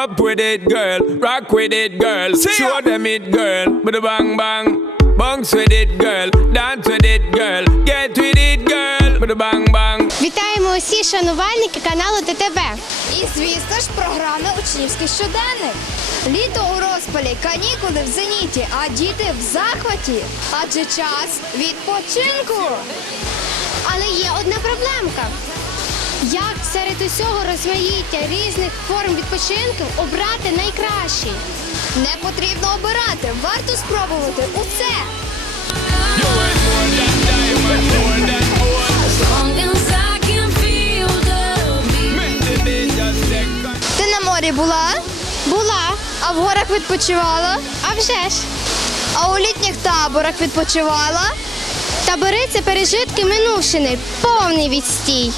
Up with it, girl. Rock with it, girl. Show them it, girl. With a bang bang. Bounce with it, girl. Dance with it, girl. Get with it, girl. With a bang bang. Вітаємо усі шанувальники каналу ТТВ. І, звісно ж, програма Учнівський щоденник. Літо у розпалі, канікули в зеніті, а діти в захваті. Адже час відпочинку. Але є одна проблемка. Як серед усього розмаїття різних форм відпочинку обрати найкращий? Не потрібно обирати, варто спробувати усе. Ти на морі була, Була, а в горах відпочивала, а вже ж. а у літніх таборах відпочивала. Табори це пережитки минувшини, повний відстій.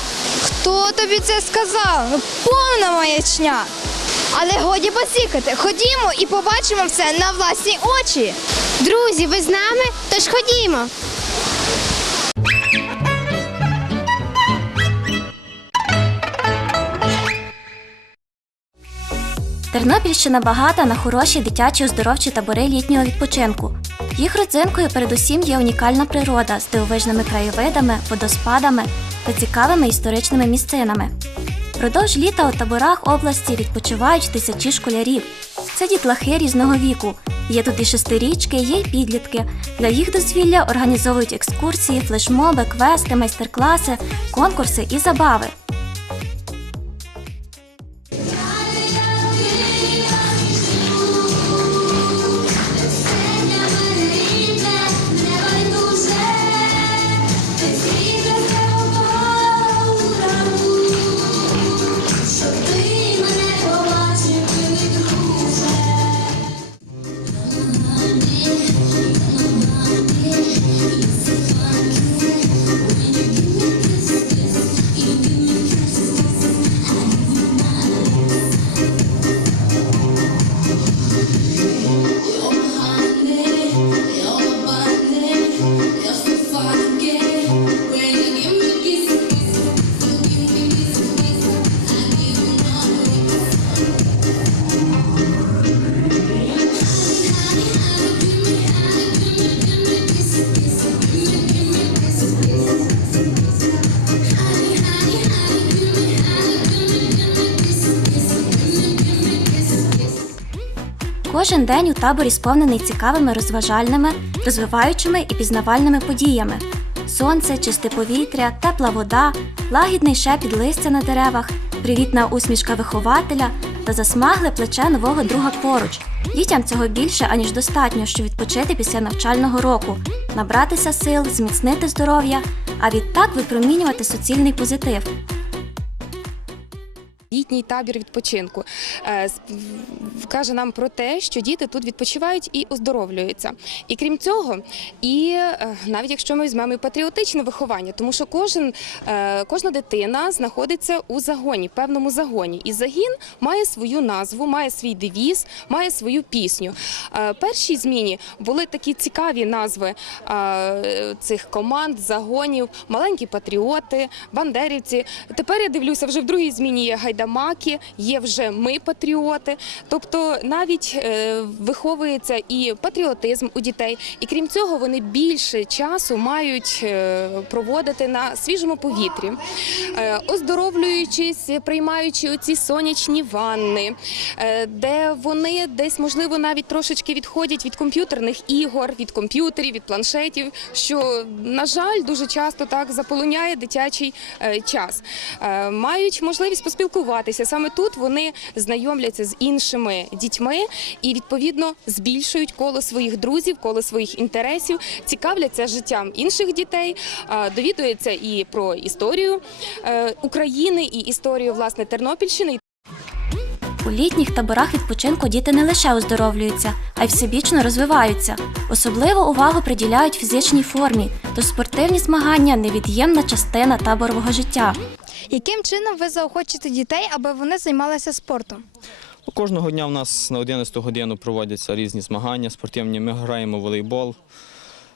Хто тобі це сказав? Ну, Повна маячня. Але годі посікати. Ходімо і побачимо все на власні очі. Друзі, ви з нами? Тож ходімо. Тернопільщина багата на хороші дитячі оздоровчі табори літнього відпочинку. Їх родзинкою передусім є унікальна природа з дивовижними краєвидами, водоспадами та цікавими історичними місцинами. Продовж літа у таборах області відпочивають тисячі школярів. Це дітлахи різного віку. Є тут і шестирічки, є й підлітки. Для їх дозвілля організовують екскурсії, флешмоби, квести, майстер-класи, конкурси і забави. Кожен день у таборі сповнений цікавими розважальними, розвиваючими і пізнавальними подіями: сонце, чисте повітря, тепла вода, лагідний шепіт листя на деревах, привітна усмішка вихователя та засмагле плече нового друга поруч. Дітям цього більше аніж достатньо, щоб відпочити після навчального року, набратися сил, зміцнити здоров'я, а відтак випромінювати суцільний позитив. Літній табір відпочинку. Е, Каже нам про те, що діти тут відпочивають і оздоровлюються. І крім цього, і е, навіть якщо ми візьмемо і патріотичне виховання, тому що кожен, е, кожна дитина знаходиться у загоні, певному загоні. І загін має свою назву, має свій девіз, має свою пісню. Першій зміні були такі цікаві назви цих команд, загонів, маленькі патріоти, бандерівці. Тепер я дивлюся, вже в другій зміні є гайдамаки, є вже ми патріоти. Тобто навіть е, виховується і патріотизм у дітей. І крім цього, вони більше часу мають е, проводити на свіжому повітрі, Е, оздоровлюючись, приймаючи оці сонячні ванни, де вони десь можливо навіть трошечки відходять від комп'ютерних ігор, від комп'ютерів, від планшетів, що на жаль дуже часто так заполоняє дитячий час. Мають можливість поспілкуватися. Саме тут вони знайомляться з іншими дітьми і відповідно збільшують коло своїх друзів, коло своїх інтересів, цікавляться життям інших дітей, довідуються і про історію е, України, і історію власне Тернопільщини. У літніх таборах відпочинку діти не лише оздоровлюються, а й всебічно розвиваються. Особливу увагу приділяють фізичній формі, тож спортивні змагання невід'ємна частина таборового життя. Яким чином ви заохочите дітей, аби вони займалися спортом? Ну, Кожного дня у нас на 11 годину проводяться різні змагання спортивні. Ми граємо в волейбол,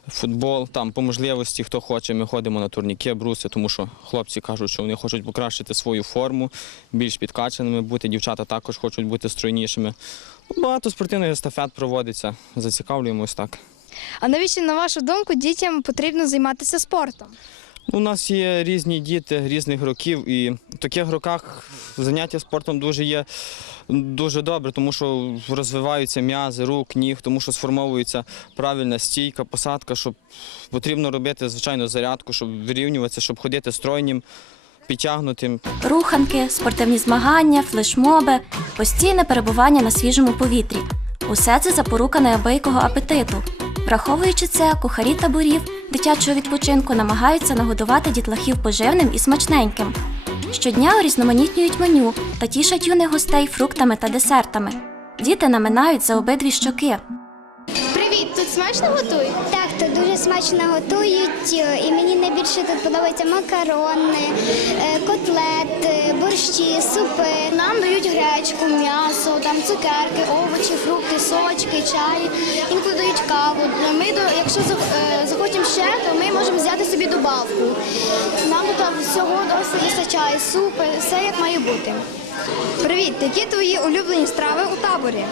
футбол. Там по можливості, хто хоче, ми ходимо на турніки, бруси, тому що хлопці кажуть, що вони хочуть покращити свою форму, більш підкачаними бути. Дівчата також хочуть бути стройнішими. Багато спортивних естафет проводиться, зацікавлюємось так. А навіщо, на вашу думку, дітям потрібно займатися спортом? У нас є різні діти різних років, і в таких роках заняття спортом дуже є дуже добре, тому що розвиваються м'язи, рук, ніг, тому що сформовується правильна стійка, посадка, щоб потрібно робити, звичайно, зарядку, щоб вирівнюватися, щоб ходити стройнім, підтягнутим. Руханки, спортивні змагання, флешмоби, постійне перебування на свіжому повітрі. Усе це запорука неабиякого апетиту. Враховуючи це, кухарі таборів дитячого відпочинку намагаються нагодувати дітлахів поживним і смачненьким. Щодня урізноманітнюють меню та тішать юних гостей фруктами та десертами. Діти наминають за обидві щоки. Смачно готують? Так, тут дуже смачно готують, е, і мені найбільше тут подобаються макарони, е, котлети, борщі, супи. Нам дають гречку, м'ясо, там цукерки, овочі, фрукти, сочки, чай. Інколи дають каву. Ми, якщо е, захочемо ще, то ми можемо взяти собі добавку. Нам тут всього досить вистачає, супи, все як має бути. Привіт, які твої улюблені страви у таборі?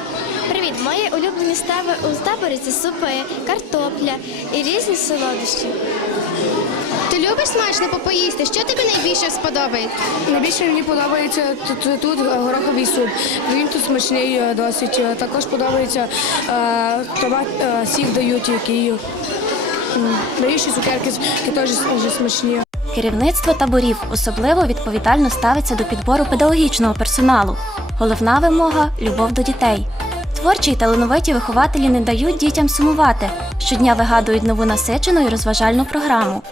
Привіт, мої улюблені страви у таборі це супи, картопля і різні солодощі. Ти любиш смачно попоїсти? Що тобі найбільше сподобається? Найбільше мені подобається тут, тут гороховий суп. Він тут смачний е, досить. Е, Також подобається е, томат, е, сік дають, який м, дають цукерки, які теж смачні. Керівництво таборів особливо відповідально ставиться до підбору педагогічного персоналу. Головна вимога любов до дітей. Творчі й талановиті вихователі не дають дітям сумувати. Щодня вигадують нову насичену і розважальну програму.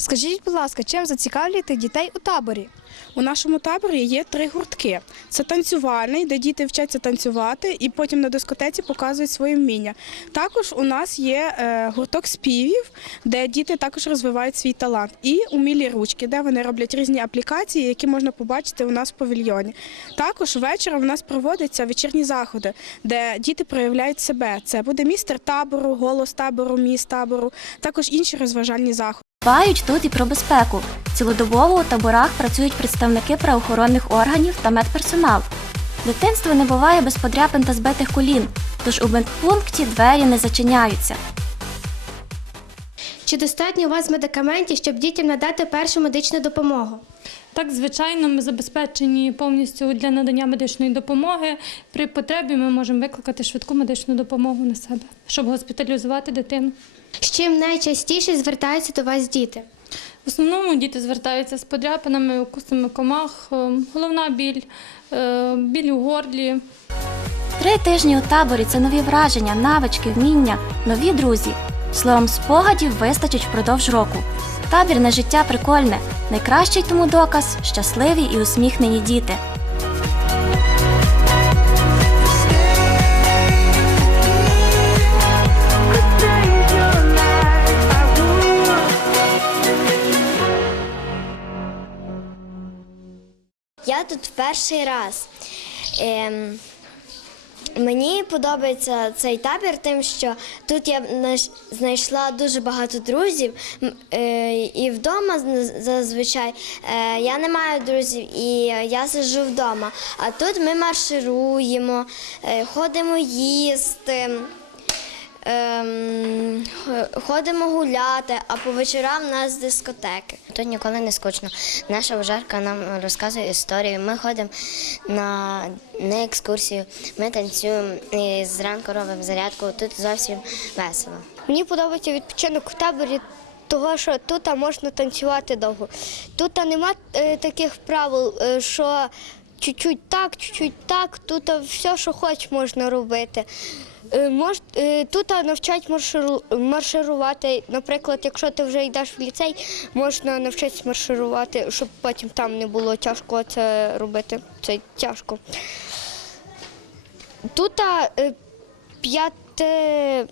Скажіть, будь ласка, чим зацікавлюєте дітей у таборі? У нашому таборі є три гуртки. Це танцювальний, де діти вчаться танцювати і потім на дискотеці показують своє вміння. Також у нас є е, гурток співів, де діти також розвивають свій талант. І умілі ручки, де вони роблять різні аплікації, які можна побачити у нас в павільйоні. Також вечором у нас проводяться вечірні заходи, де діти проявляють себе. Це буде містер табору, голос табору, міс табору, також інші розважальні заходи. Дбають тут і про безпеку. Цілодобово у таборах працюють представники правоохоронних органів та медперсонал. Дитинство не буває без подряпин та збитих колін, тож у медпункті двері не зачиняються. Чи достатньо у вас медикаментів, щоб дітям надати першу медичну допомогу? Так, звичайно, ми забезпечені повністю для надання медичної допомоги. При потребі ми можемо викликати швидку медичну допомогу на себе, щоб госпіталізувати дитину. З чим найчастіше звертаються до вас діти? В основному діти звертаються з подряпинами, укусами комах, е, головна біль, е, біль у горлі, Три тижні у таборі це нові враження, навички, вміння, нові друзі. Словом, спогадів вистачить впродовж року. Табірне життя прикольне. Найкращий тому доказ щасливі і усміхнені діти. Я тут перший раз. Ем, мені подобається цей табір, тим, що тут я знайшла дуже багато друзів, е, і вдома зазвичай е, я не маю друзів, і я сиджу вдома. А тут ми маршируємо, е, ходимо їсти. Ем, ходимо гуляти, а по вечорам у нас дискотеки. Тут ніколи не скучно. Наша вожарка нам розказує історію. Ми ходимо на, на екскурсію, ми танцюємо і зранку робимо зарядку. Тут зовсім весело. Мені подобається відпочинок в таборі, того що тут можна танцювати довго. Тут нема е, таких правил, е, що чуть-чуть так, чуть-чуть так. Тут все, що хоч можна робити. Е, Мож, е, тут навчать марширу, марширувати. Наприклад, якщо ти вже йдеш в ліцей, можна навчитися марширувати, щоб потім там не було тяжко це робити. Це тяжко. Тут е, п'яте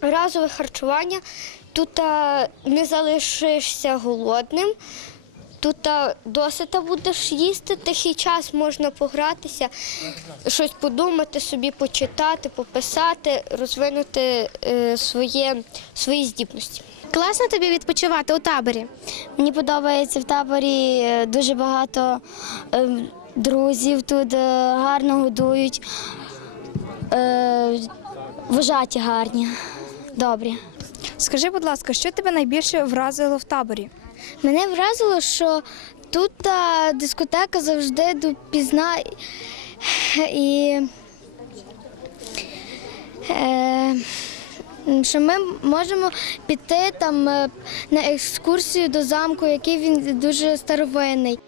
разове харчування. Тут не залишишся голодним. Тут а, досита будеш їсти, тихий час можна погратися, щось подумати, собі почитати, пописати, розвинути е, своє, свої здібності. Класно тобі відпочивати у таборі. Мені подобається в таборі е, дуже багато е, друзів тут гарно годують. Вожаті гарні, добрі. Скажи, будь ласка, що тебе найбільше вразило в таборі? Мене вразило, що тут та дискотека завжди допізна і е, що ми можемо піти там е, на екскурсію до замку, який він дуже старовинний.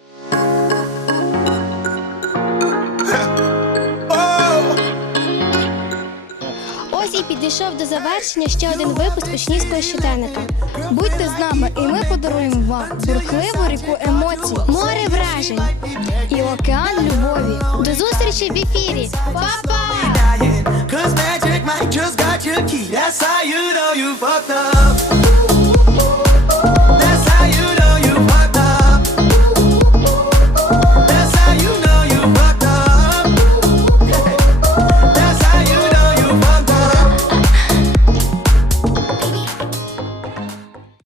Підійшов до завершення ще один випуск учнівського щоденника. Будьте з нами, і ми подаруємо вам бурхливу ріку емоцій, море вражень і океан любові. До зустрічі в ефірі! Па-па!